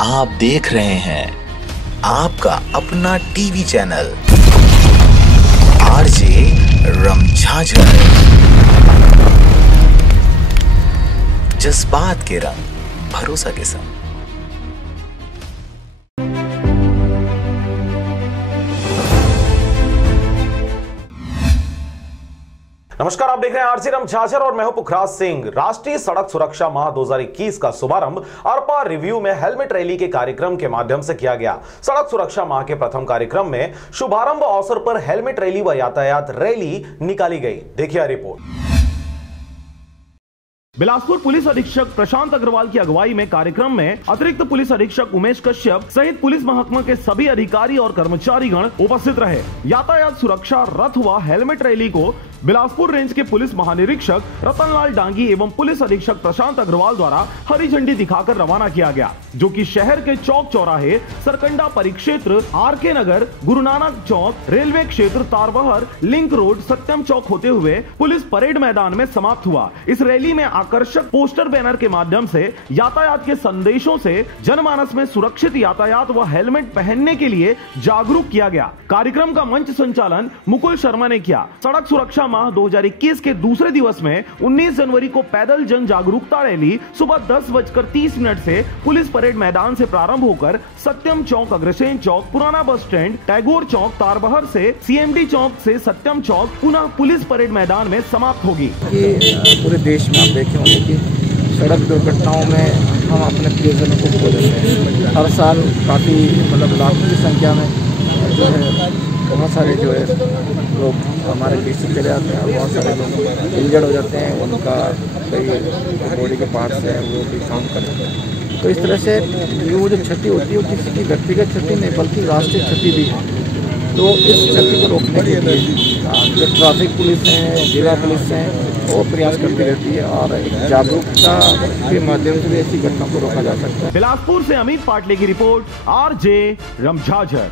आप देख रहे हैं आपका अपना टीवी चैनल आरजे रमझाझर, जज्बात के रंग भरोसा के संग। नमस्कार, आप देख रहे हैं आरजे रमझाझर और मैं हूं पुखराज सिंह। राष्ट्रीय सड़क सुरक्षा माह 2021 का शुभारंभ अरपा रिव्यू में हेलमेट रैली के कार्यक्रम के माध्यम से किया गया। सड़क सुरक्षा माह के प्रथम कार्यक्रम में शुभारंभ अवसर पर हेलमेट रैली व यातायात रैली निकाली गई। देखिए रिपोर्ट। बिलासपुर पुलिस अधीक्षक प्रशांत अग्रवाल की अगुवाई में कार्यक्रम में अतिरिक्त पुलिस अधीक्षक उमेश कश्यप सहित पुलिस महकमा के सभी अधिकारी और कर्मचारीगण उपस्थित रहे। यातायात सुरक्षा रथ व हेलमेट रैली को बिलासपुर रेंज के पुलिस महानिरीक्षक रतनलाल डांगी एवं पुलिस अधीक्षक प्रशांत अग्रवाल द्वारा हरी झंडी दिखाकर रवाना किया गया, जो कि शहर के चौक चौराहे, सरकंडा परिक्षेत्र, आरके नगर, गुरु नानक चौक, रेलवे क्षेत्र, तारबहर, लिंक रोड, सत्यम चौक होते हुए पुलिस परेड मैदान में समाप्त हुआ। इस रैली में आकर्षक पोस्टर बैनर के माध्यम से यातायात के संदेशों से जनमानस में सुरक्षित यातायात व हेलमेट पहनने के लिए जागरूक किया गया। कार्यक्रम का मंच संचालन मुकुल शर्मा ने किया। सड़क सुरक्षा माह 2021 के दूसरे दिवस में 19 जनवरी को पैदल जन जागरूकता रैली सुबह 10:30 से पुलिस परेड मैदान से प्रारंभ होकर सत्यम चौक, अग्रसेन चौक, पुराना बस स्टैंड, टैगोर चौक, तारबहर से सीएमडी चौक से सत्यम चौक पुनः पुलिस परेड मैदान में समाप्त होगी। पूरे देश में आप देखे होंगे कि सड़क दुर्घटनाओं में हम अपने प्रियजनों को खो देते हैं। हर साल काफ़ी लाखों की संख्या में जो है बहुत सारे जो है लोग हमारे बीच से चले जाते हैं और बहुत सारे लोग इंजर्ड हो जाते हैं। उनका कई बॉडी के पार्ट्स हैं वो भी काम कर रहे हैं। तो इस तरह से वो जो क्षति होती है वो किसी की व्यक्तिगत क्षति नहीं बल्कि राष्ट्रीय क्षति भी है। तो इस क्षति को रोकने के लिए जो ट्रैफिक पुलिस हैं, जिला पुलिस हैं, वो प्रयास करती रहती है और जागरूकता के माध्यम से भी ऐसी घटना को रोका जा सकता है। बिलासपुर से अमित पाटले की रिपोर्ट, आरजे रमझाझर।